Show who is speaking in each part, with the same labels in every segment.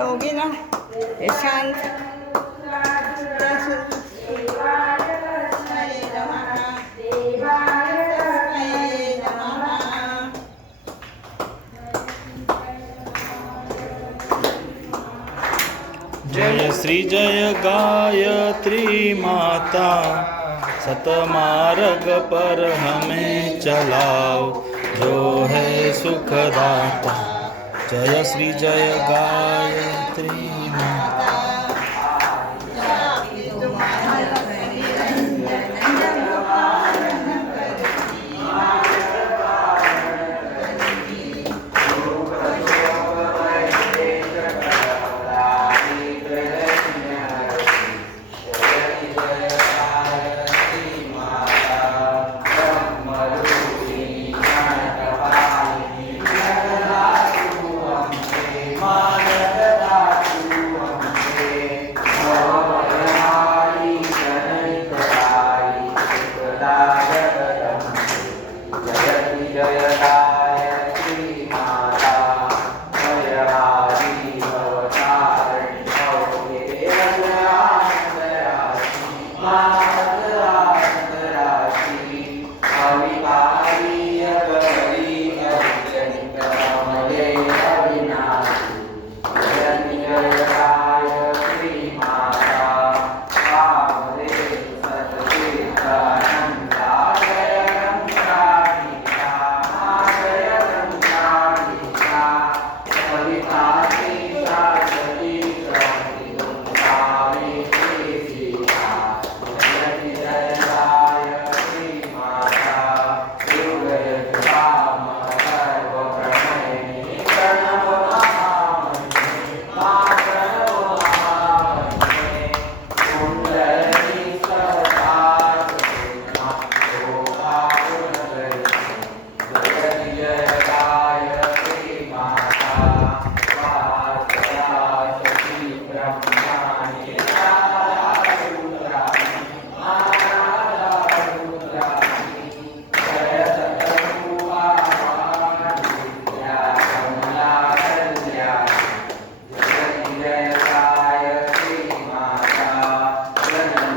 Speaker 1: योगी ना? हे शांत।
Speaker 2: जय श्री जय गायत्री माता, सतमार्ग पर हमें चलाओ, जो है सुखदाता। जय श्री जय गायत्री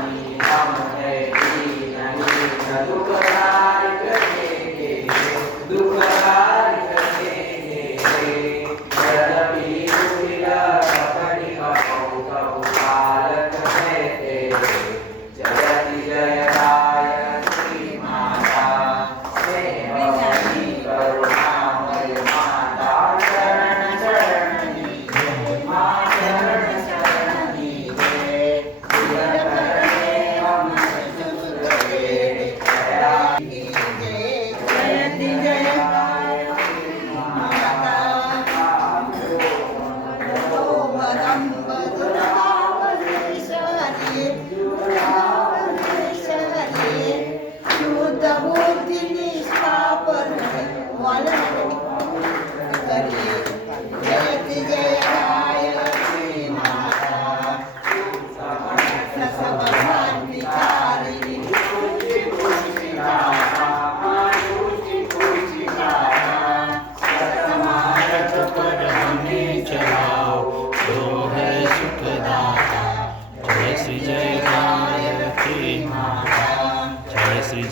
Speaker 2: माता पर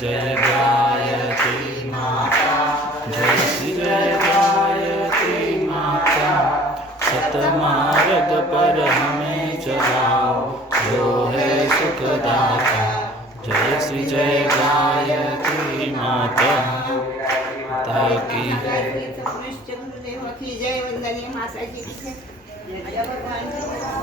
Speaker 2: जय गायत्री माता जय श्री जय गायत्री माता सतमार्ग पर हमें चलाओ जो है सुखदाता। जय श्री जय गायत्री माता
Speaker 1: ताकि जय वंदनीय माताजी की जय भगवान